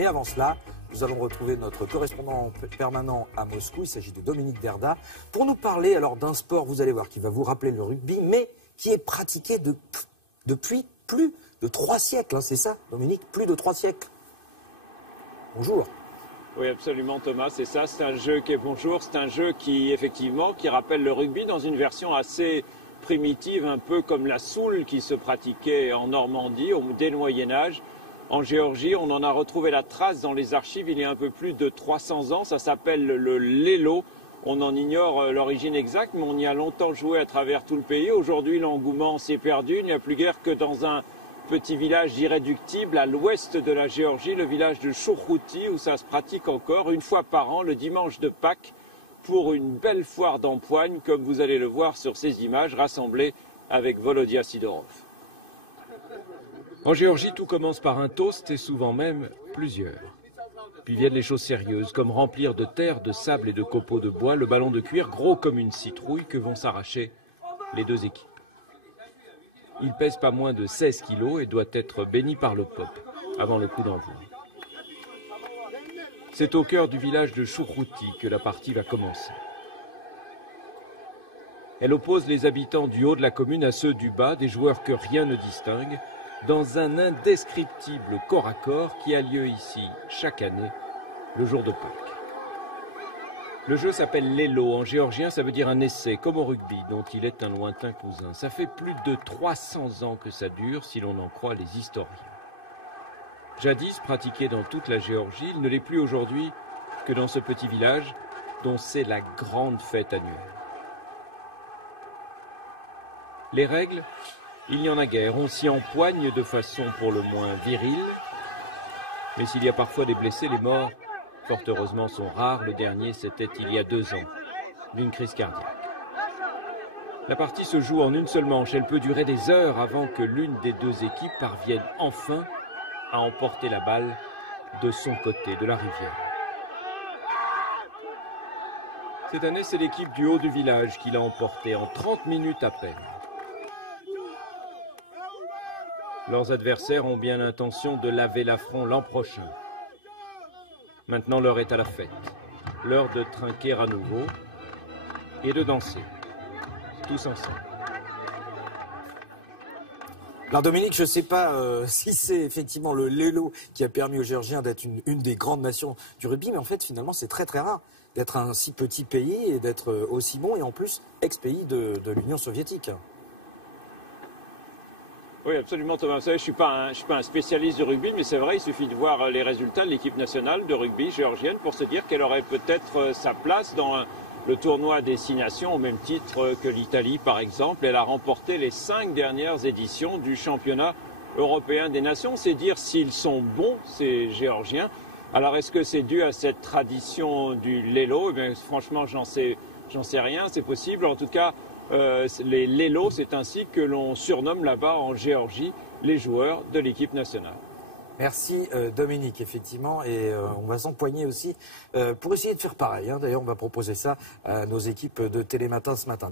Et avant cela, nous allons retrouver notre correspondant permanent à Moscou. Il s'agit de Dominique Derda pour nous parler alors d'un sport, vous allez voir, qui va vous rappeler le rugby, mais qui est pratiqué depuis plus de 3 siècles. Hein, c'est ça, Dominique, plus de 3 siècles. Bonjour. Oui, absolument, Thomas, c'est ça. C'est un jeu c'est un jeu qui, effectivement, qui rappelle le rugby dans une version assez primitive, un peu comme la soule qui se pratiquait en Normandie dès le Moyen-Âge. En Géorgie, on en a retrouvé la trace dans les archives il y a un peu plus de 300 ans. Ça s'appelle le lélo. On en ignore l'origine exacte, mais on y a longtemps joué à travers tout le pays. Aujourd'hui, l'engouement s'est perdu. Il n'y a plus guère que dans un petit village irréductible à l'ouest de la Géorgie, le village de Choukhrouti, où ça se pratique encore une fois par an, le dimanche de Pâques, pour une belle foire d'empoigne, comme vous allez le voir sur ces images rassemblées avec Volodya Sidorov. En Géorgie, tout commence par un toast et souvent même plusieurs. Puis viennent les choses sérieuses, comme remplir de terre, de sable et de copeaux de bois le ballon de cuir gros comme une citrouille que vont s'arracher les deux équipes. Il pèse pas moins de 16 kilos et doit être béni par le pop avant le coup d'envoi. C'est au cœur du village de Choukhrouti que la partie va commencer. Elle oppose les habitants du haut de la commune à ceux du bas, des joueurs que rien ne distingue, dans un indescriptible corps à corps qui a lieu ici chaque année, le jour de Pâques. Le jeu s'appelle l'élo. En géorgien, ça veut dire un essai, comme au rugby, dont il est un lointain cousin. Ça fait plus de 300 ans que ça dure, si l'on en croit les historiens. Jadis pratiqué dans toute la Géorgie, il ne l'est plus aujourd'hui que dans ce petit village, dont c'est la grande fête annuelle. Les règles, il n'y en a guère. On s'y empoigne de façon pour le moins virile. Mais s'il y a parfois des blessés, les morts, fort heureusement, sont rares. Le dernier, c'était il y a 2 ans, d'une crise cardiaque. La partie se joue en une seule manche. Elle peut durer des heures avant que l'une des deux équipes parvienne enfin à emporter la balle de son côté de la rivière. Cette année, c'est l'équipe du haut du village qui l'a emporté en 30 minutes à peine. Leurs adversaires ont bien l'intention de laver l'affront l'an prochain. Maintenant, l'heure est à la fête. L'heure de trinquer à nouveau et de danser, tous ensemble. Alors Dominique, je ne sais pas si c'est effectivement le lélo qui a permis aux Géorgiens d'être une des grandes nations du rugby, mais en fait, finalement, c'est très très rare d'être un si petit pays et d'être aussi bon, et en plus, ex-pays de l'Union soviétique. Oui, absolument, Thomas. Vous savez, je ne suis pas un spécialiste de rugby, mais c'est vrai, il suffit de voir les résultats de l'équipe nationale de rugby géorgienne pour se dire qu'elle aurait peut-être sa place dans le tournoi des 6 nations, au même titre que l'Italie, par exemple. Elle a remporté les 5 dernières éditions du championnat européen des nations. C'est dire s'ils sont bons, ces Géorgiens. Alors, est-ce que c'est dû à cette tradition du lélo? Eh bien, franchement, j'en sais rien. C'est possible. En tout cas, les lélos, c'est ainsi que l'on surnomme là-bas en Géorgie les joueurs de l'équipe nationale. Merci Dominique, effectivement, et on va s'empoigner aussi pour essayer de faire pareil. Hein. D'ailleurs, on va proposer ça à nos équipes de Télématin ce matin.